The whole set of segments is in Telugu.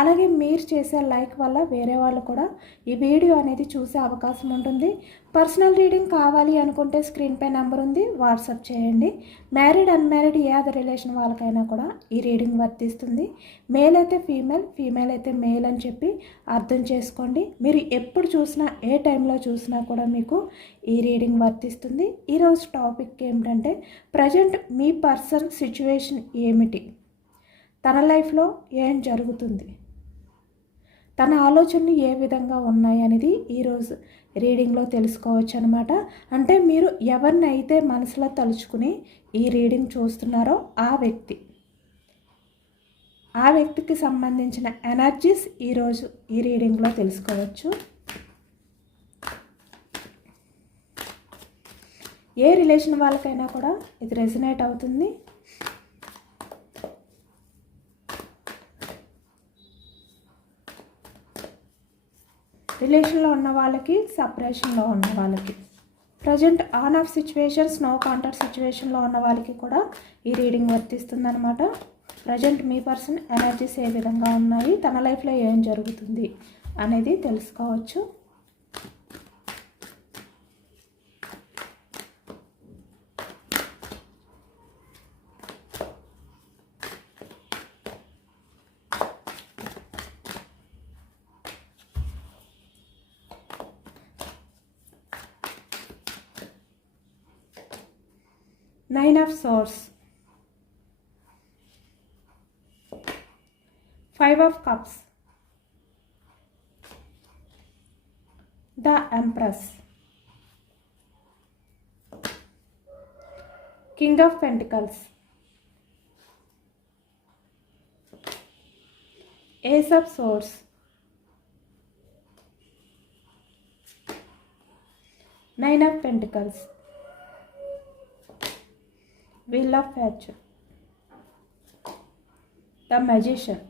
అలాగే మీరు చేసే లైక్ వల్ల వేరే వాళ్ళు కూడా ఈ వీడియో అనేది చూసే అవకాశం ఉంటుంది. పర్సనల్ రీడింగ్ కావాలి అనుకుంటే స్క్రీన్ పై నెంబర్ ఉంది. వాట్సాప్ చేయండి. మ్యారీడ్ అన్మ్యారీడ్ ఏ అదర్ రిలేషన్ వాళ్ళకైనా కూడా ఈ రీడింగ్ వర్తిస్తుంది. మేల్ అయితే ఫీమేల్ ఫీమేల్ అయితే మేల్ అని చెప్పి అర్థం చేసుకోండి. మీరు ఎప్పుడు చూసినా ఏ టైంలో చూసినా కూడా మీకు ఈ రీడింగ్ వర్తిస్తుంది. ఈరోజు టాపిక్ ఏమిటంటే ప్రజెంట్ మీ పర్సన్ సిచ్యువేషన్ ఏమిటి? తన లైఫ్లో ఏం జరుగుతుంది? తన ఆలోచనలు ఏ విధంగా ఉన్నాయి అనేది ఈరోజు రీడింగ్లో తెలుసుకోవచ్చు అనమాట అంటే మీరు ఎవరిని అయితే మనసులో తలుచుకుని ఈ రీడింగ్ చూస్తున్నారో ఆ వ్యక్తి. ఆ వ్యక్తికి సంబంధించిన ఎనర్జీస్ ఈరోజు ఈ రీడింగ్లో తెలుసుకోవచ్చు. ఏ రిలేషన్ వాళ్ళకైనా కూడా ఇది రెజినేట్ అవుతుంది. రిలేషన్లో ఉన్న వాళ్ళకి సపరేషన్లో ఉన్న వాళ్ళకి. Present on off situations no contact సిచ్యువేషన్లో ఉన్న వాళ్ళకి కూడా ఈ రీడింగ్ వర్తిస్తుంది అనమాట ప్రజెంట్ మీ పర్సన్ ఎనర్జీస్ ఏ విధంగా ఉన్నాయి తన లైఫ్లో ఏం జరుగుతుంది అనేది తెలుసుకోవచ్చు. nine of swords. Five of cups. The empress. King of pentacles. Ace of swords. Nine of pentacles. Wheel of Fortune, the Magician,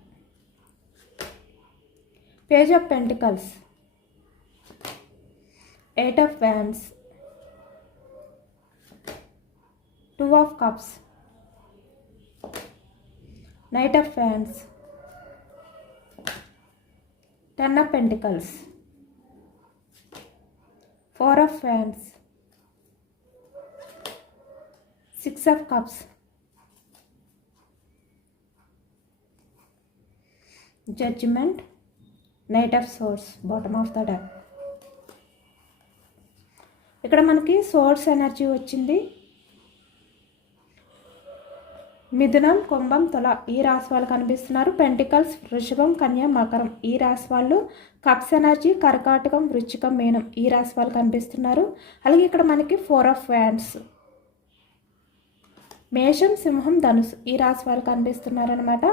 Page of Pentacles, Eight of Wands, Two of Cups, Knight of Wands, Ten of Pentacles, Four of Wands, six of cups. Judgement knight of swords bottom of the deck ఇక్కడ మనకి సోర్స్ ఎనర్జీ వచ్చింది. మిథునం కుంభం తుల ఈ రాశి వాళ్ళు కనిపిస్తున్నారు. పెంటికల్స్ వృషభం కన్య మకరం. ఈ రాశి వాళ్ళు కప్స్ ఎనర్జీ కర్కాటకం వృచ్చికం మేనం ఈ రాశి వాళ్ళు కనిపిస్తున్నారు. అలాగే ఇక్కడ మనకి ఫోర్ ఆఫ్ వ్యాండ్స్ మేషం సింహం ధనుసు ఈ రాశి వారు కనిపిస్తున్నారనమాట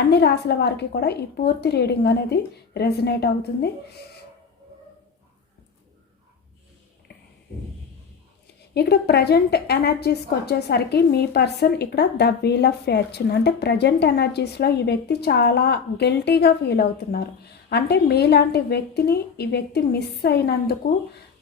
అన్ని రాశుల వారికి కూడా ఈ పూర్తి రీడింగ్ అనేది రెజనేట్ అవుతుంది. ఇక్కడ ప్రజెంట్ ఎనర్జీస్కి వచ్చేసరికి మీ పర్సన్ ఇక్కడ ద వీల్ ఆఫ్ ఫ్యాచున్ అంటే ప్రజెంట్ ఎనర్జీస్లో ఈ వ్యక్తి చాలా గిల్టీగా ఫీల్ అవుతున్నారు. అంటే మీలాంటి వ్యక్తిని ఈ వ్యక్తి మిస్ అయినందుకు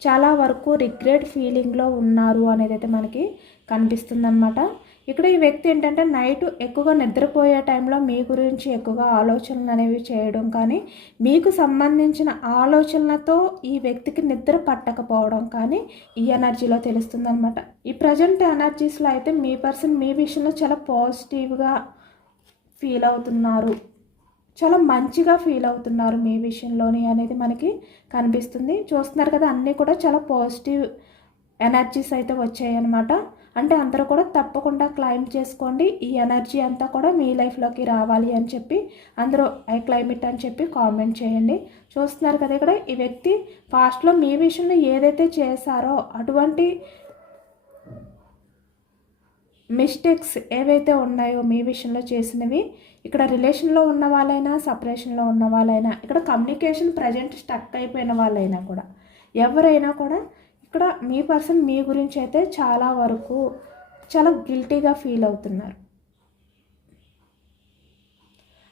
చాలా వరకు రిగ్రెట్ ఫీలింగ్లో ఉన్నారు అనేది అయితే మనకి కనిపిస్తుందన్నమాట. ఇక్కడ ఈ వ్యక్తి ఏంటంటే నైట్ ఎక్కువగా నిద్రపోయే టైంలో మీ గురించి ఎక్కువగా ఆలోచనలు అనేవి చేయడం కానీ మీకు సంబంధించిన ఆలోచనలతో ఈ వ్యక్తికి నిద్ర పట్టకపోవడం కానీ ఈ ఎనర్జీలో తెలుస్తుందన్నమాట. ఈ ప్రజెంట్ ఎనర్జీస్లో అయితే మీ పర్సన్ మీ విషయంలో చాలా పాజిటివ్గా ఫీల్ అవుతున్నారు. చాలా మంచిగా ఫీల్ అవుతున్నారు మీ విషయంలోని అనేది మనకి కనిపిస్తుంది. చూస్తున్నారు కదా అన్నీ కూడా చాలా పాజిటివ్ ఎనర్జీస్ అయితే వచ్చాయి అనమాట అంటే అందరూ కూడా తప్పకుండా క్లైమ్ చేసుకోండి. ఈ ఎనర్జీ అంతా కూడా మీ లైఫ్లోకి రావాలి అని చెప్పి అందరూ ఐ క్లైమేట్ అని చెప్పి కామెంట్ చేయండి. చూస్తున్నారు కదా ఇక్కడ ఈ వ్యక్తి ఫాస్ట్లో మీ విషయంలో ఏదైతే చేశారో అటువంటి మిస్టేక్స్ ఏవైతే ఉన్నాయో మీ విషయంలో చేసినవి ఇక్కడ రిలేషన్లో ఉన్న వాళ్ళైనా సపరేషన్లో ఉన్న వాళ్ళైనా ఇక్కడ కమ్యూనికేషన్ ప్రజెంట్ స్టక్ అయిపోయిన వాళ్ళైనా కూడా ఎవరైనా కూడా ఇక్కడ మీ పర్సన్ మీ గురించి అయితే చాలా వరకు చాలా గిల్టీగా ఫీల్ అవుతున్నారు.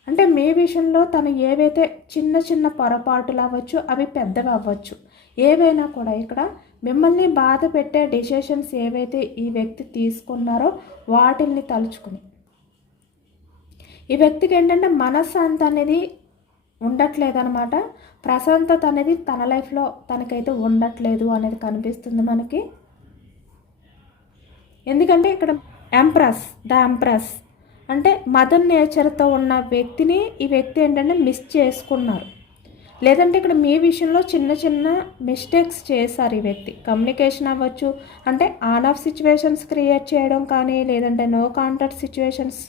అంటే మీ విషయంలో తను ఏవైతే చిన్న చిన్న పొరపాటులు అవ్వచ్చు అవి పెద్దవి అవ్వచ్చు ఏవైనా కూడా ఇక్కడ మిమ్మల్ని బాధ పెట్టే డిసిషన్స్ ఏవైతే ఈ వ్యక్తి తీసుకున్నారో వాటిల్ని తలుచుకుని. ఈ వ్యక్తికి ఏంటంటే మనశ్శాంతి అనేది ఉండట్లేదు అనమాట ప్రశాంతత అనేది తన లైఫ్లో తనకైతే ఉండట్లేదు అనేది కనిపిస్తుంది మనకి. ఎందుకంటే ఇక్కడ ఎంప్రెస్ ద ఎంప్రెస్. అంటే మదర్ నేచర్తో ఉన్న వ్యక్తిని ఈ వ్యక్తి ఏంటంటే మిస్ చేసుకున్నారు. లేదంటే ఇక్కడ మీ విషయంలో చిన్న చిన్న మిస్టేక్స్ చేశారు ఈ వ్యక్తి. కమ్యూనికేషన్ అవ్వచ్చు అంటే ఆన్ ఆఫ్ సిచ్యువేషన్స్ క్రియేట్ చేయడం కానీ లేదంటే నో కాంటాక్ట్ సిచ్యువేషన్స్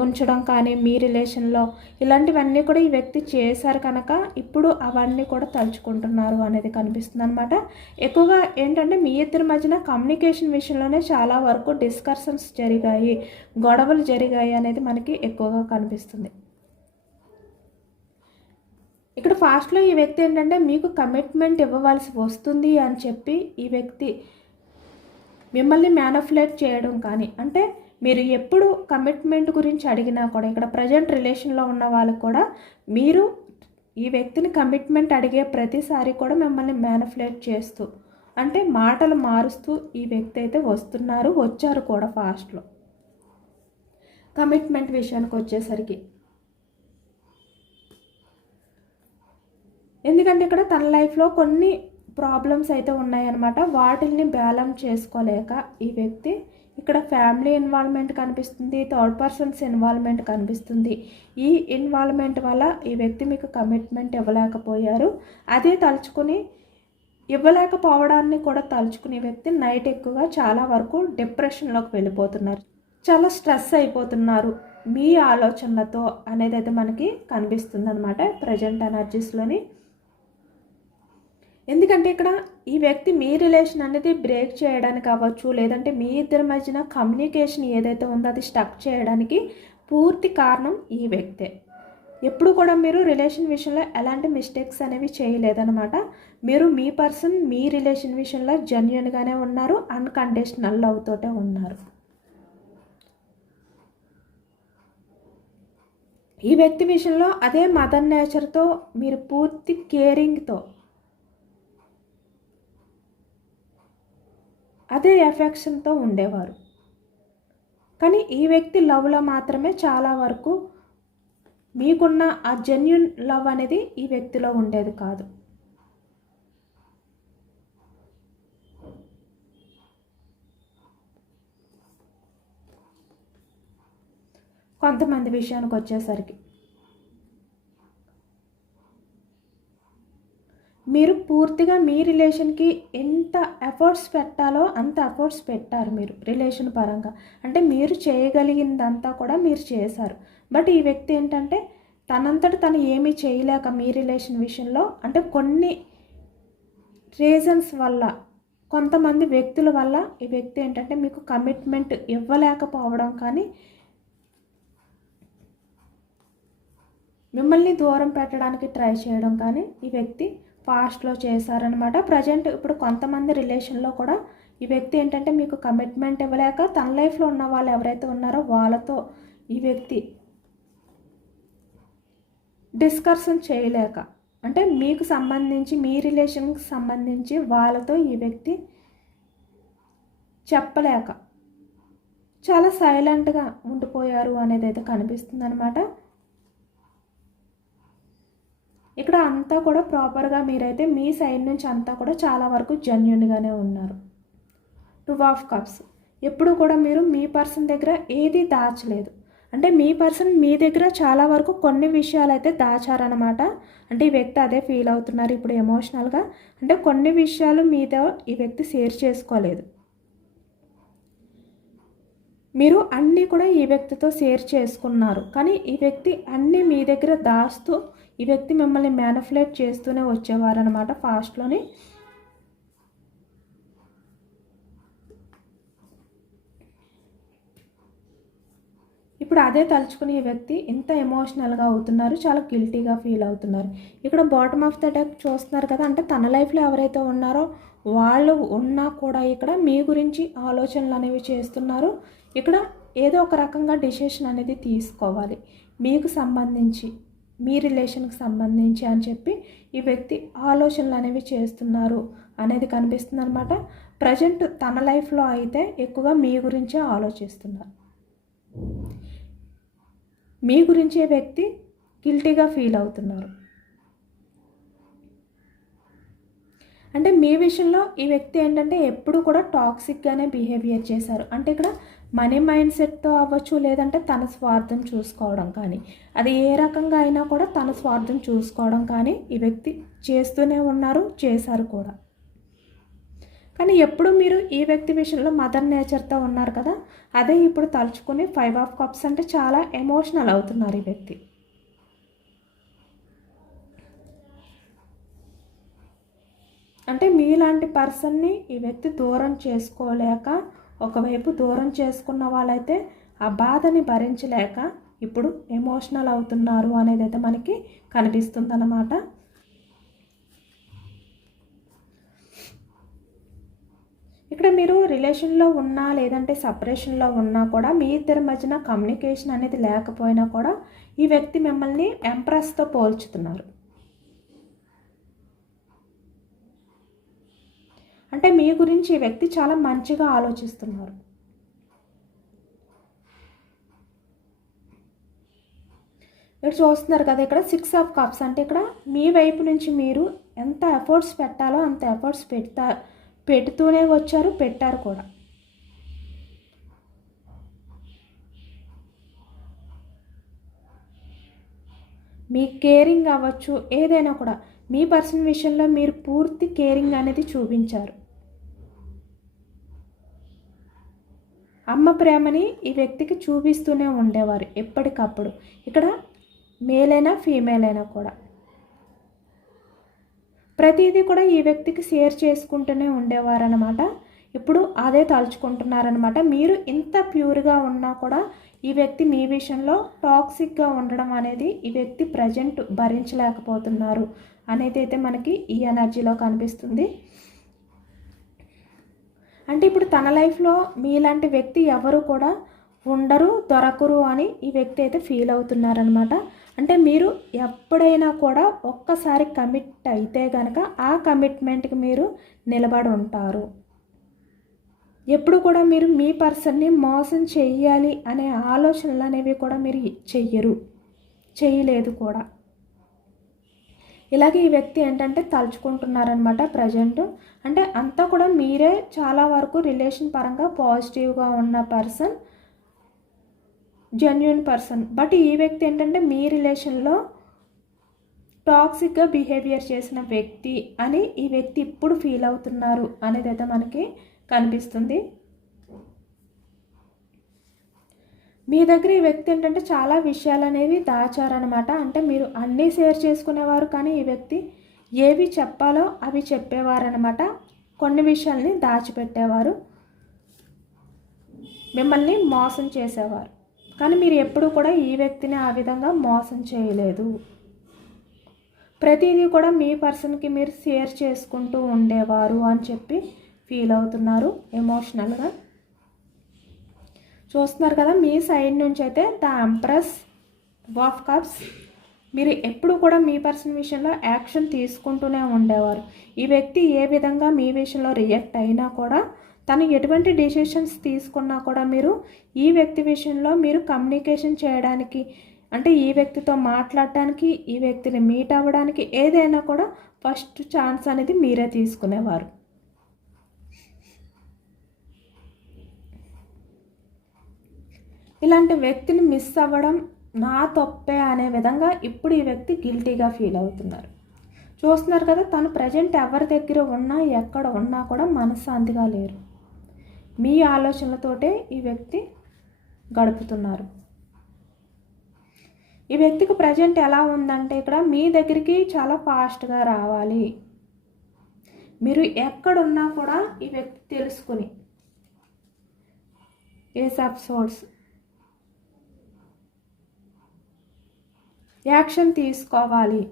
ఉంచడం కానీ మీ రిలేషన్లో ఇలాంటివన్నీ కూడా ఈ వ్యక్తి చేశారు కనుక ఇప్పుడు అవన్నీ కూడా తలుచుకుంటున్నారు అనేది కనిపిస్తుంది అనమాట ఎక్కువగా ఏంటంటే మీ ఇద్దరి మధ్యన కమ్యూనికేషన్ విషయంలోనే చాలా వరకు డిస్కషన్స్ జరిగాయి గొడవలు జరిగాయి అనేది మనకి ఎక్కువగా కనిపిస్తుంది. ఇక్కడ ఫాస్ట్లో ఈ వ్యక్తి ఏంటంటే మీకు కమిట్మెంట్ ఇవ్వవలసి వస్తుంది అని చెప్పి ఈ వ్యక్తి మిమ్మల్ని మ్యానుఫ్లేట్ చేయడం కానీ అంటే మీరు ఎప్పుడు కమిట్మెంట్ గురించి అడిగినా కూడా ఇక్కడ ప్రజెంట్ రిలేషన్లో ఉన్న వాళ్ళకు కూడా మీరు ఈ వ్యక్తిని కమిట్మెంట్ అడిగే ప్రతిసారి కూడా మిమ్మల్ని మ్యానుఫ్లేట్ చేస్తూ అంటే మాటలు మారుస్తూ ఈ వ్యక్తి అయితే వస్తున్నారు వచ్చారు కూడా ఫాస్ట్లో కమిట్మెంట్ విషయానికి వచ్చేసరికి. ఎందుకంటే ఇక్కడ తన లైఫ్లో కొన్ని ప్రాబ్లమ్స్ అయితే ఉన్నాయన్నమాట. వాటిల్ని బ్యాలెన్స్ చేసుకోలేక ఈ వ్యక్తి ఇక్కడ ఫ్యామిలీ ఇన్వాల్వ్మెంట్ కనిపిస్తుంది థర్డ్ పర్సన్స్ ఇన్వాల్వ్మెంట్ కనిపిస్తుంది. ఈ ఇన్వాల్వ్మెంట్ వల్ల ఈ వ్యక్తి మీకు కమిట్మెంట్ ఇవ్వలేకపోయారు. అదే తలుచుకుని ఇవ్వలేకపోవడాన్ని కూడా తలుచుకునే వ్యక్తి నైట్ ఎక్కువగా చాలా వరకు డిప్రెషన్లోకి వెళ్ళిపోతున్నారు. చాలా స్ట్రెస్ అయిపోతున్నారు. మీ ఆలోచనలతో అనేది అయితే మనకి కనిపిస్తుంది అనమాట ప్రజెంట్ ఎనర్జీస్లోని ఎందుకంటే ఇక్కడ ఈ వ్యక్తి మీ రిలేషన్ అనేది బ్రేక్ చేయడానికి అవ్వచ్చు లేదంటే మీ ఇద్దరి మధ్యన కమ్యూనికేషన్ ఏదైతే ఉందో అది స్టక్ చేయడానికి పూర్తి కారణం ఈ వ్యక్తే. ఎప్పుడు కూడా మీరు రిలేషన్ విషయంలో ఎలాంటి మిస్టేక్స్ అనేవి చేయలేదన్నమాట. మీరు మీ పర్సన్ మీ రిలేషన్ విషయంలో జెన్యున్గానే ఉన్నారు అన్కండిషనల్ లవ్తోటే ఉన్నారు. ఈ వ్యక్తి విషయంలో అదే మదర్ నేచర్తో మీరు పూర్తి కేరింగ్తో అదే ఎఫెక్షన్తో ఉండేవారు. కానీ ఈ వ్యక్తి లవ్లో మాత్రమే చాలా వరకు మీకున్న ఆ జెన్యున్ లవ్ అనేది ఈ వ్యక్తిలో ఉండేది కాదు. కొంతమంది విషయానికి వచ్చేసరికి మీరు పూర్తిగా మీ రిలేషన్కి ఎంత ఎఫర్ట్స్ పెట్టాలో అంత ఎఫర్ట్స్ పెట్టారు మీరు రిలేషన్ పరంగా. అంటే మీరు చేయగలిగిందంతా కూడా మీరు చేశారు. బట్ ఈ వ్యక్తి ఏంటంటే తనంతట తను ఏమీ చేయలేక మీ రిలేషన్ విషయంలో అంటే కొన్ని రీజన్స్ వల్ల కొంతమంది వ్యక్తుల వల్ల ఈ వ్యక్తి ఏంటంటే మీకు కమిట్మెంట్ ఇవ్వలేకపోవడం కానీ మిమ్మల్ని దూరం పెట్టడానికి ట్రై చేయడం కానీ ఈ వ్యక్తి పాస్ట్లో చేశారనమాట. ప్రజెంట్ ఇప్పుడు కొంతమంది రిలేషన్లో కూడా ఈ వ్యక్తి ఏంటంటే మీకు కమిట్మెంట్ ఇవ్వలేక తన లైఫ్లో ఉన్న వాళ్ళు ఎవరైతే ఉన్నారో వాళ్ళతో ఈ వ్యక్తి డిస్కర్షన్ చేయలేక అంటే మీకు సంబంధించి మీ రిలేషన్కి సంబంధించి వాళ్ళతో ఈ వ్యక్తి చెప్పలేక చాలా సైలెంట్గా ఉండిపోయారు అనేది అయితే కనిపిస్తుంది అనమాట ఇక్కడ అంతా కూడా ప్రాపర్గా మీరైతే మీ సైడ్ నుంచి అంతా కూడా చాలా వరకు జెన్యున్గానే ఉన్నారు. టూ ఆఫ్ కప్స్ ఎప్పుడు కూడా మీరు మీ పర్సన్ దగ్గర ఏది దాచలేదు. అంటే మీ పర్సన్ మీ దగ్గర చాలా వరకు కొన్ని విషయాలు అయితే దాచారనమాట అంటే ఈ వ్యక్తి అదే ఫీల్ అవుతున్నారు ఇప్పుడు ఎమోషనల్గా. అంటే కొన్ని విషయాలు మీతో ఈ వ్యక్తి షేర్ చేసుకోలేదు. మీరు అన్నీ కూడా ఈ వ్యక్తితో షేర్ చేసుకున్నారు. కానీ ఈ వ్యక్తి అన్నీ మీ దగ్గర దాస్తూ ఈ వ్యక్తి మిమ్మల్ని మ్యానిఫులేట్ చేస్తూనే వచ్చేవారనమాట ఫాస్ట్లోని. ఇప్పుడు అదే తలుచుకుని ఈ వ్యక్తి ఇంత ఎమోషనల్గా అవుతున్నారు చాలా గిల్టీగా ఫీల్ అవుతున్నారు. ఇక్కడ బాటమ్ ఆఫ్ ద డెక్ చూస్తున్నారు కదా అంటే తన లైఫ్లో ఎవరైతే ఉన్నారో వాళ్ళు ఉన్నా కూడా ఇక్కడ మీ గురించి ఆలోచనలు అనేవి చేస్తున్నారు. ఇక్కడ ఏదో ఒక రకంగా డిసిషన్ అనేది తీసుకోవాలి. మీకు సంబంధించి మీ రిలేషన్కి సంబంధించి అని చెప్పి ఈ వ్యక్తి ఆలోచనలు అనేవి చేస్తున్నారు అనేది కనిపిస్తుంది అనమాట ప్రజెంట్ తన లైఫ్లో అయితే ఎక్కువగా మీ గురించే ఆలోచిస్తున్నారు. మీ గురించే వ్యక్తి గిల్టీగా ఫీల్ అవుతున్నారు. అంటే మీ విషయంలో ఈ వ్యక్తి ఏంటంటే ఎప్పుడు కూడా టాక్సిక్గానే బిహేవియర్ చేశారు. అంటే ఇక్కడ మనీ మైండ్ సెట్తో అవ్వచ్చు లేదంటే తన స్వార్థం చూసుకోవడం కానీ. అది ఏ రకంగా అయినా కూడా తన స్వార్థం చూసుకోవడం కానీ ఈ వ్యక్తి చేస్తూనే ఉన్నారు చేశారు కూడా. కానీ ఎప్పుడు మీరు ఈ వ్యక్తి విషయంలో మదర్ నేచర్తో ఉన్నారు కదా అదే ఇప్పుడు తలుచుకుని ఫైవ్ ఆఫ్ కప్స్ అంటే చాలా ఎమోషనల్ అవుతున్నారు ఈ వ్యక్తి. అంటే మీలాంటి పర్సన్ని ఈ వ్యక్తి దూరం చేసుకోలేక ఒకవైపు దూరం చేసుకున్న వాళ్ళైతే ఆ బాధని భరించలేక ఇప్పుడు ఎమోషనల్ అవుతున్నారు అనేది అయితే మనకి కనిపిస్తుందన్నమాట. ఇక్కడ మీరు రిలేషన్లో ఉన్నా లేదంటే సపరేషన్లో ఉన్నా కూడా మీ ఇద్దరి మధ్యన కమ్యూనికేషన్ అనేది లేకపోయినా కూడా ఈ వ్యక్తి మిమ్మల్ని ఎంప్రెస్తో పోల్చుతున్నారు. అంటే మీ గురించి ఈ వ్యక్తి చాలా మంచిగా ఆలోచిస్తున్నారు. ఇక్కడ చూస్తున్నారు కదా ఇక్కడ సిక్స్ ఆఫ్ కప్స్ అంటే ఇక్కడ మీ వైపు నుంచి మీరు ఎంత ఎఫర్ట్స్ పెట్టాలో అంత ఎఫర్ట్స్ పెడతా పెడుతూనే వచ్చారు పెట్టారు కూడా. మీ కేరింగ్ అవ్వచ్చు ఏదైనా కూడా. మీ పర్సన్ విషయంలో మీరు పూర్తి కేరింగ్ అనేది చూపించారు. అమ్మ ప్రేమని ఈ వ్యక్తికి చూపిస్తూనే ఉండేవారు ఎప్పటికప్పుడు. ఇక్కడ మేలైనా ఫీమేల్ అయినా కూడా. ప్రతిదీ కూడా ఈ వ్యక్తికి షేర్ చేసుకుంటూనే ఉండేవారనమాట ఇప్పుడు అదే తలుచుకుంటున్నారనమాట మీరు ఇంత ప్యూర్గా ఉన్నా కూడా ఈ వ్యక్తి మీ విషయంలో టాక్సిక్గా ఉండడం అనేది ఈ వ్యక్తి ప్రజెంట్ భరించలేకపోతున్నారు అనేది అయితే మనకి ఈ ఎనర్జీలో కనిపిస్తుంది. అంటే ఇప్పుడు తన లైఫ్లో మీలాంటి వ్యక్తి ఎవరు కూడా ఉండరు దొరకరు అని ఈ వ్యక్తి అయితే ఫీల్ అవుతున్నారనమాట అంటే మీరు ఎప్పుడైనా కూడా ఒక్కసారి కమిట్ అయితే కనుక ఆ కమిట్మెంట్కి మీరు నిలబడి ఉంటారు. ఎప్పుడు కూడా మీరు మీ పర్సన్ని మోసం చేయాలి అనే ఆలోచనలు అనేవి కూడా మీరు చెయ్యరు చేయలేదు కూడా. ఇలాగే ఈ వ్యక్తి ఏంటంటే తలుచుకుంటున్నారనమాట ప్రజెంట్. అంటే అంతా కూడా మీరే చాలా వరకు రిలేషన్ పరంగా పాజిటివ్గా ఉన్న పర్సన్ జెన్యున్ పర్సన్. బట్ ఈ వ్యక్తి ఏంటంటే మీ రిలేషన్లో టాక్సిక్గా బిహేవియర్ చేసిన వ్యక్తి అని ఈ వ్యక్తి ఇప్పుడు ఫీల్ అవుతున్నారు అనేది అయితే మనకి కనిపిస్తుంది. మీ దగ్గర ఈ వ్యక్తి ఏంటంటే చాలా విషయాలు అనేవి దాచారనమాట అంటే మీరు అన్నీ షేర్ చేసుకునేవారు కానీ ఈ వ్యక్తి ఏవి చెప్పాలో అవి చెప్పేవారనమాట కొన్ని విషయాల్ని దాచిపెట్టేవారు. మిమ్మల్ని మోసం చేసేవారు. కానీ మీరు ఎప్పుడూ కూడా ఈ వ్యక్తిని ఆ విధంగా మోసం చేయలేదు. ప్రతిదీ కూడా మీ పర్సన్కి మీరు షేర్ చేసుకుంటూ ఉండేవారు అని చెప్పి ఫీల్ అవుతున్నారు ఎమోషనల్గా. చూస్తున్నారు కదా మీ సైడ్ నుంచి అయితే ద అంప్రస్ వాఫ్ కప్స్. మీరు ఎప్పుడు కూడా మీ పర్సన్ విషయంలో యాక్షన్ తీసుకుంటూనే ఉండేవారు. ఈ వ్యక్తి ఏ విధంగా మీ విషయంలో రియాక్ట్ అయినా కూడా తను ఎటువంటి డెసిషన్స్ తీసుకున్నా కూడా మీరు ఈ వ్యక్తి విషయంలో మీరు కమ్యూనికేషన్ చేయడానికి అంటే ఈ వ్యక్తితో మాట్లాడటానికి ఈ వ్యక్తిని మీట్ అవ్వడానికి ఏదైనా కూడా ఫస్ట్ ఛాన్స్ అనేది మీరే తీసుకునేవారు. ఇలాంటి వ్యక్తిని మిస్ అవ్వడం నా తప్పే అనే విధంగా ఇప్పుడు ఈ వ్యక్తి గిల్టీగా ఫీల్ అవుతున్నారు. చూస్తున్నారు కదా తను ప్రజెంట్ ఎవరి దగ్గర ఉన్నా ఎక్కడ ఉన్నా కూడా మనశ్శాంతిగా లేరు. మీ ఆలోచనలతోటే ఈ వ్యక్తి గడుపుతున్నారు. ఈ వ్యక్తికి ప్రజెంట్ ఎలా ఉందంటే ఇక్కడ మీ దగ్గరికి చాలా ఫాస్ట్గా రావాలి. మీరు ఎక్కడున్నా కూడా ఈ వ్యక్తి తెలుసుకుని ఏస్ సబ్సోర్స్ యాక్షన్ తీసుకోవాలి.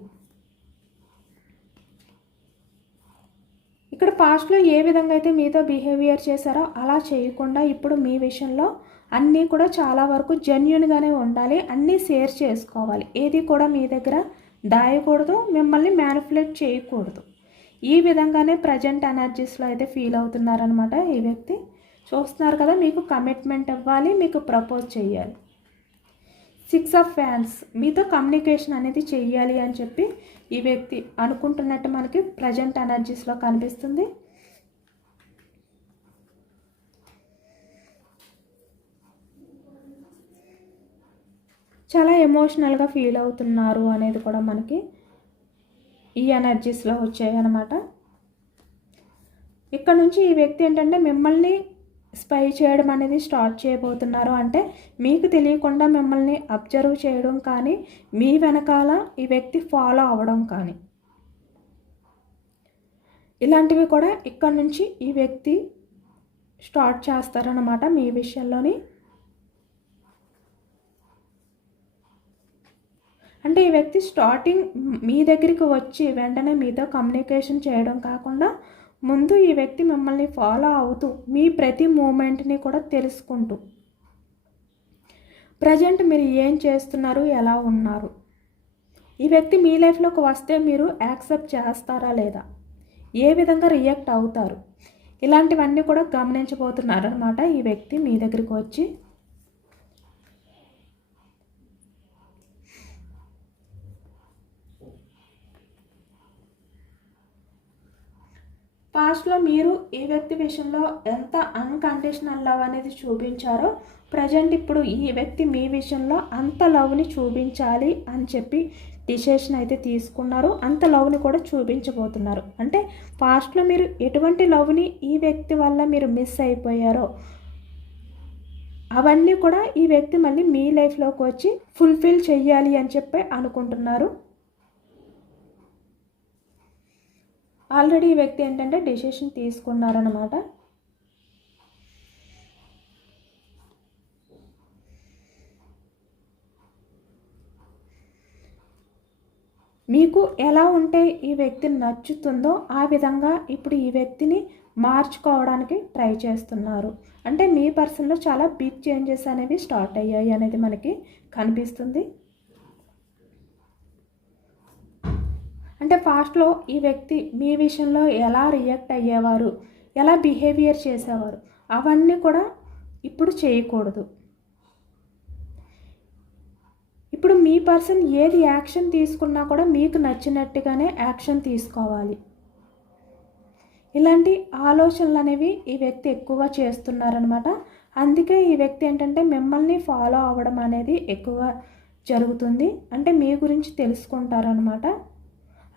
ఇక్కడ పాస్ట్లో ఏ విధంగా అయితే మీతో బిహేవియర్ చేశారో అలా చేయకుండా ఇప్పుడు మీ విషయంలో అన్నీ కూడా చాలా వరకు జెన్యున్గానే ఉండాలి. అన్నీ షేర్ చేసుకోవాలి. ఏది కూడా మీ దగ్గర దాయకూడదు మిమ్మల్ని మ్యానిపులేట్ చేయకూడదు. ఈ విధంగానే ప్రజెంట్ ఎనర్జీస్లో అయితే ఫీల్ అవుతున్నారనమాట ఈ వ్యక్తి. చూస్తున్నారు కదా మీకు కమిట్మెంట్ ఇవ్వాలి మీకు ప్రపోజ్ చేయాలి. సిక్స్ ఆఫ్ ఫ్యాన్స్ మీతో కమ్యూనికేషన్ అనేది చెయ్యాలి అని చెప్పి ఈ వ్యక్తి అనుకుంటున్నట్టు మనకి ప్రజెంట్ ఎనర్జీస్లో కనిపిస్తుంది. చాలా ఎమోషనల్గా ఫీల్ అవుతున్నారు అనేది కూడా మనకి ఈ ఎనర్జీస్లో వచ్చాయి అన్నమాట ఇక్కడ నుంచి ఈ వ్యక్తి ఏంటంటే మిమ్మల్ని స్పై చేయడం అనేది స్టార్ట్ చేయబోతున్నారు. అంటే మీకు తెలియకుండా మిమ్మల్ని అబ్జర్వ్ చేయడం కానీ మీ వెనకాల ఈ వ్యక్తి ఫాలో అవ్వడం కానీ. ఇలాంటివి కూడా ఇక్కడ నుంచి ఈ వ్యక్తి స్టార్ట్ చేస్తారనమాట మీ విషయంలోని. అంటే ఈ వ్యక్తి స్టార్టింగ్ మీ దగ్గరికి వచ్చి వెంటనే మీతో కమ్యూనికేషన్ చేయడం కాకుండా ముందు ఈ వ్యక్తి మిమ్మల్ని ఫాలో అవుతూ మీ ప్రతి మూమెంట్ని కూడా తెలుసుకుంటూ. ప్రజెంట్ మీరు ఏం చేస్తున్నారు? ఎలా ఉన్నారు? ఈ వ్యక్తి మీ లైఫ్లోకి వస్తే మీరు యాక్సెప్ట్ చేస్తారా లేదా? ఏ విధంగా రియాక్ట్ అవుతారు? ఇలాంటివన్నీ కూడా గమనించబోతున్నారనమాట ఈ వ్యక్తి మీ దగ్గరికి వచ్చి. పాస్ట్లో మీరు ఈ వ్యక్తి విషయంలో ఎంత అన్కండిషనల్ లవ్ అనేది చూపించారో ప్రజెంట్ ఇప్పుడు ఈ వ్యక్తి మీ విషయంలో అంత లవ్ని చూపించాలి అని చెప్పి డిసిషన్ అయితే తీసుకున్నారు. అంత లవ్ని కూడా చూపించబోతున్నారు. అంటే పాస్ట్లో మీరు ఎటువంటి లవ్ని ఈ వ్యక్తి వల్ల మీరు మిస్ అయిపోయారో అవన్నీ కూడా ఈ వ్యక్తి మళ్ళీ మీ లైఫ్లోకి వచ్చి ఫుల్ఫిల్ చెయ్యాలి అని చెప్పి అనుకుంటున్నారు. ఆల్రెడీ ఈ వ్యక్తి ఏంటంటే డెసిషన్ తీసుకున్నారనమాట మీకు ఎలా ఉంటే ఈ వ్యక్తి నచ్చుతుందో ఆ విధంగా ఇప్పుడు ఈ వ్యక్తిని మార్చుకోవడానికి ట్రై చేస్తున్నారు. అంటే మీ పర్సన్లో చాలా బిగ్ చేంజెస్ అనేవి స్టార్ట్ అయ్యాయి అనేది మనకి కనిపిస్తుంది. అంటే ఫాస్ట్లో ఈ వ్యక్తి మీ విషయంలో ఎలా రియాక్ట్ అయ్యేవారు? ఎలా బిహేవియర్ చేసేవారు? అవన్నీ కూడా ఇప్పుడు చేయకూడదు. ఇప్పుడు మీ పర్సన్ ఏది యాక్షన్ తీసుకున్నా కూడా మీకు నచ్చినట్టుగానే యాక్షన్ తీసుకోవాలి. ఇలాంటి ఆలోచనలు అనేవి ఈ వ్యక్తి ఎక్కువగా చేస్తున్నారనమాట అందుకే ఈ వ్యక్తి ఏంటంటే మిమ్మల్ని ఫాలో అవ్వడం అనేది ఎక్కువగా జరుగుతుంది. అంటే మీ గురించి తెలుసుకుంటారనమాట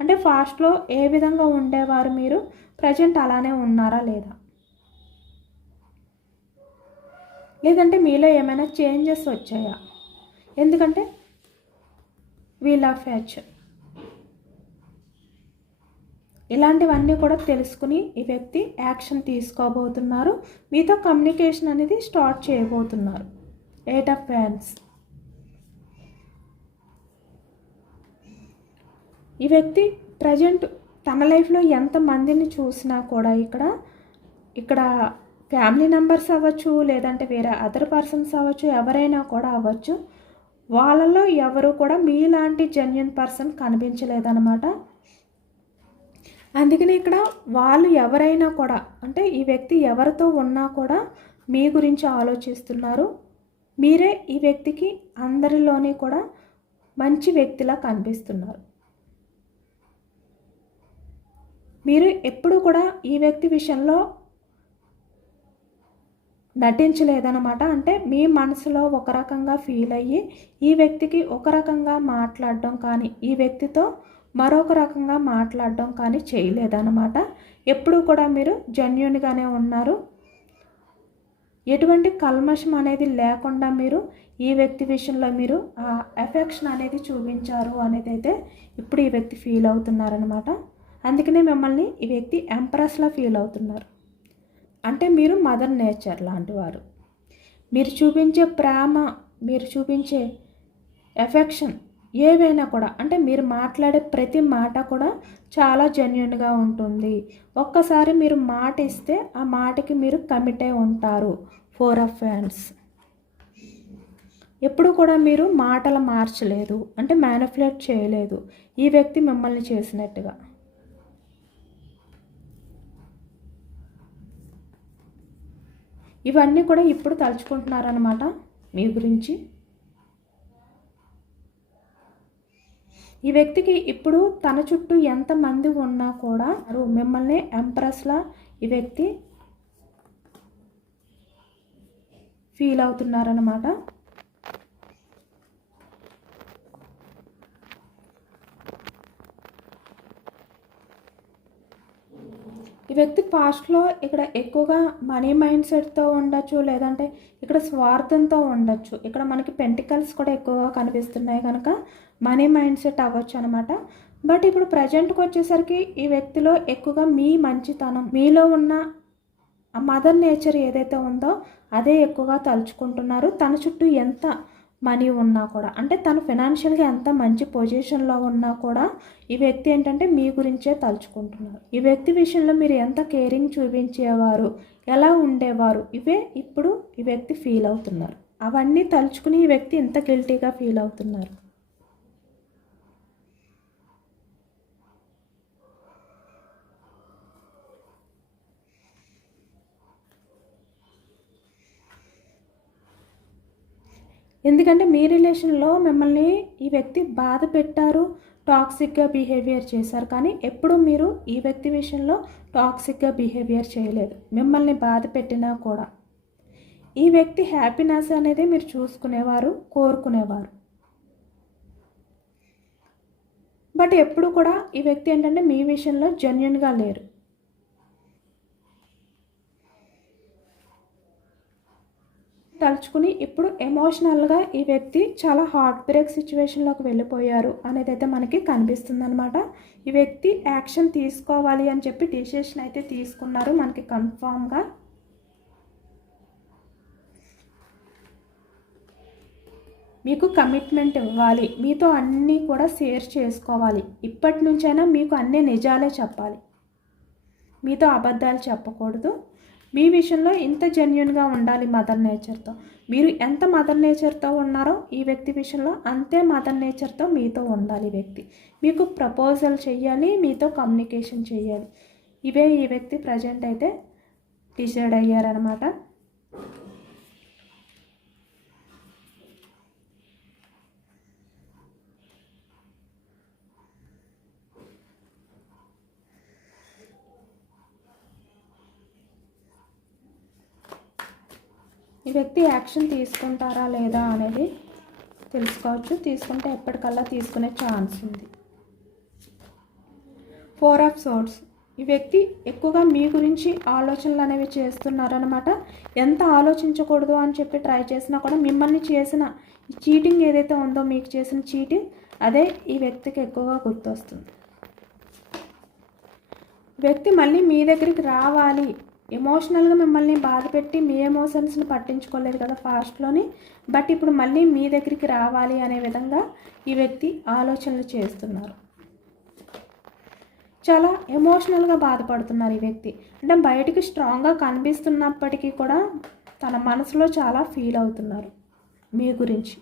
అంటే ఫాస్ట్లో ఏ విధంగా ఉండేవారు మీరు? ప్రజెంట్ అలానే ఉన్నారా లేదా? లేదంటే మీలో ఏమైనా చేంజెస్ వచ్చాయా? ఎందుకంటే వీల్ ఆఫ్ ఫ్యాచ్ ఇలాంటివన్నీ కూడా తెలుసుకుని ఈ వ్యక్తి యాక్షన్ తీసుకోబోతున్నారు. మీతో కమ్యూనికేషన్ అనేది స్టార్ట్ చేయబోతున్నారు. ఎయిట్ ఆఫ్ ఫ్యాన్స్ ఈ వ్యక్తి ప్రజెంట్ తన లైఫ్లో ఎంతమందిని చూసినా కూడా ఇక్కడ ఇక్కడ ఫ్యామిలీ మెంబర్స్ అవ్వచ్చు లేదంటే వేరే అదర్ పర్సన్స్ అవ్వచ్చు ఎవరైనా కూడా అవ్వచ్చు. వాళ్ళలో ఎవరు కూడా మీలాంటి జెన్యున్ పర్సన్ కనిపించలేదన్నమాట. అందుకని ఇక్కడ వాళ్ళు ఎవరైనా కూడా అంటే ఈ వ్యక్తి ఎవరితో ఉన్నా కూడా మీ గురించి ఆలోచిస్తున్నారు. మీరే ఈ వ్యక్తికి అందరిలోనే కూడా మంచి వ్యక్తిలా కనిపిస్తున్నారు. మీరు ఎప్పుడు కూడా ఈ వ్యక్తి విషయంలో నటించలేదనమాట అంటే మీ మనసులో ఒక రకంగా ఫీల్ అయ్యి ఈ వ్యక్తికి ఒక రకంగా మాట్లాడడం కానీ ఈ వ్యక్తితో మరొక రకంగా మాట్లాడడం కానీ చేయలేదన్నమాట. ఎప్పుడు కూడా మీరు జెన్యున్గానే ఉన్నారు. ఎటువంటి కల్మషం అనేది లేకుండా మీరు ఈ వ్యక్తి విషయంలో మీరు ఆ ఎఫెక్షన్ అనేది చూపించారు అనేది అయితే ఇప్పుడు ఈ వ్యక్తి ఫీల్ అవుతున్నారనమాట అందుకనే మిమ్మల్ని ఈ వ్యక్తి ఎంప్రెస్లా ఫీల్ అవుతున్నారు. అంటే మీరు మదర్ నేచర్ లాంటి వారు. మీరు చూపించే ప్రేమ మీరు చూపించే ఎఫెక్షన్ ఏవైనా కూడా అంటే మీరు మాట్లాడే ప్రతి మాట కూడా చాలా జెన్యున్గా ఉంటుంది. ఒక్కసారి మీరు మాట ఇస్తే ఆ మాటకి మీరు కమిట్ అయి ఉంటారు. ఫోర్ ఆఫ్ ఫ్యాన్స్ ఎప్పుడు కూడా మీరు మాటలు మార్చలేదు అంటే మ్యానిపులేట్ చేయలేదు ఈ వ్యక్తి మిమ్మల్ని చేసినట్టుగా. ఇవన్నీ కూడా ఇప్పుడు తలుచుకుంటున్నారనమాట మీ గురించి. ఈ వ్యక్తికి ఇప్పుడు తన చుట్టూ ఎంతమంది ఉన్నా కూడా మిమ్మల్ని ఎంప్రెస్లా ఈ వ్యక్తి ఫీల్ అవుతున్నారనమాట వ్యక్తి పాస్ట్లో ఇక్కడ ఎక్కువగా మనీ మైండ్ సెట్తో ఉండొచ్చు లేదంటే ఇక్కడ స్వార్థంతో ఉండొచ్చు. ఇక్కడ మనకి పెంటికల్స్ కూడా ఎక్కువగా కనిపిస్తున్నాయి కనుక మనీ మైండ్ సెట్ అవ్వచ్చు అనమాట బట్ ఇప్పుడు ప్రజెంట్కి వచ్చేసరికి ఈ వ్యక్తిలో ఎక్కువగా మీ మంచితనం మీలో ఉన్న మదర్ నేచర్ ఏదైతే ఉందో అదే ఎక్కువగా తలుచుకుంటున్నారు. తన చుట్టూ ఎంత మనీ ఉన్నా కూడా. అంటే తను ఫినాన్షియల్గా ఎంత మంచి పొజిషన్లో ఉన్నా కూడా ఈ వ్యక్తి ఏంటంటే మీ గురించే తలుచుకుంటున్నారు. ఈ వ్యక్తి విషయంలో మీరు ఎంత కేరింగ్ చూపించేవారు ఎలా ఉండేవారు ఇవే ఇప్పుడు ఈ వ్యక్తి ఫీల్ అవుతున్నారు. అవన్నీ తలుచుకుని ఈ వ్యక్తి ఎంత గిల్టీగా ఫీల్ అవుతున్నారు. ఎందుకంటే మీ రిలేషన్లో మిమ్మల్ని ఈ వ్యక్తి బాధ పెట్టారు టాక్సిక్గా బిహేవియర్ చేశారు. కానీ ఎప్పుడూ మీరు ఈ వ్యక్తి విషయంలో టాక్సిక్గా బిహేవియర్ చేయలేదు. మిమ్మల్ని బాధ పెట్టినా కూడా. ఈ వ్యక్తి హ్యాపీనెస్ అనేది మీరు చూసుకునేవారు కోరుకునేవారు. బట్ ఎప్పుడు కూడా ఈ వ్యక్తి ఏంటంటే మీ విషయంలో జెన్యున్గా లేరు. తలుచుకుని ఇప్పుడు ఎమోషనల్గా ఈ వ్యక్తి చాలా హార్ట్ బ్రేక్ సిచ్యువేషన్లోకి వెళ్ళిపోయారు అనేది అయితే మనకి కనిపిస్తుంది అనమాట ఈ వ్యక్తి యాక్షన్ తీసుకోవాలి అని చెప్పి డిసిషన్ అయితే తీసుకున్నారు. మనకి కన్ఫామ్గా మీకు కమిట్మెంట్ ఇవ్వాలి. మీతో అన్నీ కూడా షేర్ చేసుకోవాలి. ఇప్పటి నుంచైనా మీకు అన్ని నిజాలే చెప్పాలి. మీతో అబద్ధాలు చెప్పకూడదు. మీ విషయంలో ఇంత జెన్యున్గా ఉండాలి మదర్ నేచర్తో మీరు ఎంత మదర్ నేచర్తో ఉన్నారో ఈ వ్యక్తి విషయంలో అంతే మదర్ నేచర్తో మీతో ఉండాలి వ్యక్తి. మీకు ప్రపోజల్ చేయాలి మీతో కమ్యూనికేషన్ చేయాలి ఇవే ఈ వ్యక్తి ప్రజెంట్ అయితే డిసైడ్ అయ్యారనమాట ఈ వ్యక్తి యాక్షన్ తీసుకుంటారా లేదా అనేది తెలుసుకోవచ్చు. తీసుకుంటే ఎప్పటికల్లా తీసుకునే ఛాన్స్ ఉంది. ఫోర్ ఆఫ్ సోర్స్ ఈ వ్యక్తి ఎక్కువగా మీ గురించి ఆలోచనలు అనేవి చేస్తున్నారనమాట ఎంత ఆలోచించకూడదు అని చెప్పి ట్రై చేసినా కూడా మిమ్మల్ని చేసిన చీటింగ్ ఏదైతే ఉందో మీకు చేసిన చీటింగ్ అదే ఈ వ్యక్తికి ఎక్కువగా గుర్తొస్తుంది. వ్యక్తి మళ్ళీ మీ దగ్గరికి రావాలి ఎమోషనల్గా మిమ్మల్ని బాధ పెట్టి మీ ఎమోషన్స్ని పట్టించుకోలేదు కదా ఫాస్ట్లోని బట్ ఇప్పుడు మళ్ళీ మీ దగ్గరికి రావాలి అనే విధంగా ఈ వ్యక్తి ఆలోచనలు చేస్తున్నారు. చాలా ఎమోషనల్గా బాధపడుతున్నారు ఈ వ్యక్తి. అంటే బయటికి స్ట్రాంగ్గా కనిపిస్తున్నప్పటికీ కూడా తన మనసులో చాలా ఫీల్ అవుతున్నారు మీ గురించి.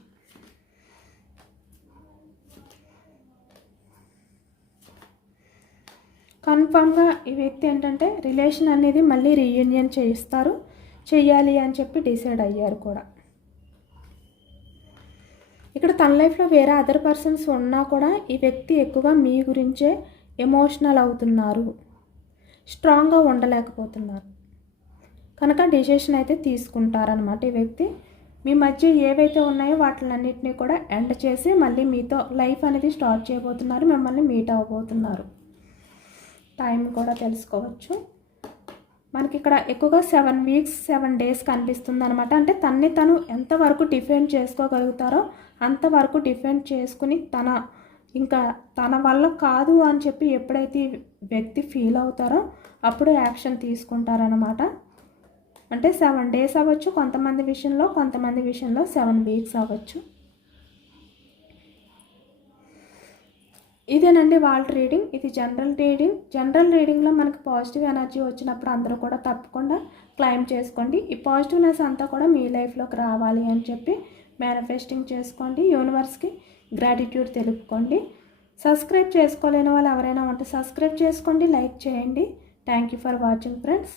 కన్ఫామ్గా ఈ వ్యక్తి ఏంటంటే రిలేషన్ అనేది మళ్ళీ రీయూనియన్ చేయిస్తారు చెయ్యాలి అని చెప్పి డిసైడ్ అయ్యారు కూడా. ఇక్కడ తన లైఫ్లో వేరే అదర్ పర్సన్స్ ఉన్నా కూడా ఈ వ్యక్తి ఎక్కువగా మీ గురించే ఎమోషనల్ అవుతున్నారు స్ట్రాంగ్గా ఉండలేకపోతున్నారు. కనుక డిసిషన్ అయితే తీసుకుంటారనమాట ఈ వ్యక్తి. మీ మధ్య ఏవైతే ఉన్నాయో వాటిలన్నింటినీ కూడా ఎండ్ చేసి మళ్ళీ మీతో లైఫ్ అనేది స్టార్ట్ చేయబోతున్నారు మిమ్మల్ని మీట్ అవ్వబోతున్నారు. టైం కూడా తెలుసుకోవచ్చు. మనకి ఇక్కడ ఎక్కువగా సెవెన్ వీక్స్ సెవెన్ డేస్ కనిపిస్తుంది అనమాట అంటే తన్ని తను ఎంతవరకు డిఫెండ్ చేసుకోగలుగుతారో అంతవరకు డిఫెండ్ చేసుకుని తన ఇంకా తన వల్ల కాదు అని చెప్పి ఎప్పుడైతే వ్యక్తి ఫీల్ అవుతారో అప్పుడు యాక్షన్ తీసుకుంటారనమాట అంటే సెవెన్ డేస్ అవ్వచ్చు కొంతమంది విషయంలో కొంతమంది విషయంలో సెవెన్ వీక్స్ అవ్వచ్చు. ఇదేనండి వాళ్ళ రీడింగ్ ఇది జనరల్ రీడింగ్ జనరల్ రీడింగ్లో మనకు పాజిటివ్ ఎనర్జీ వచ్చినప్పుడు అందరూ కూడా తప్పకుండా క్లైమ్ చేసుకోండి. ఈ పాజిటివ్నెస్ అంతా కూడా మీ లైఫ్లోకి రావాలి అని చెప్పి మేనిఫెస్టింగ్ చేసుకోండి. యూనివర్స్కి గ్రాటిట్యూడ్ తెలుపుకోండి. సబ్స్క్రైబ్ చేసుకోలేని వాళ్ళు ఎవరైనా ఉంటే సబ్స్క్రైబ్ చేసుకోండి లైక్ చేయండి. Thank you for watching friends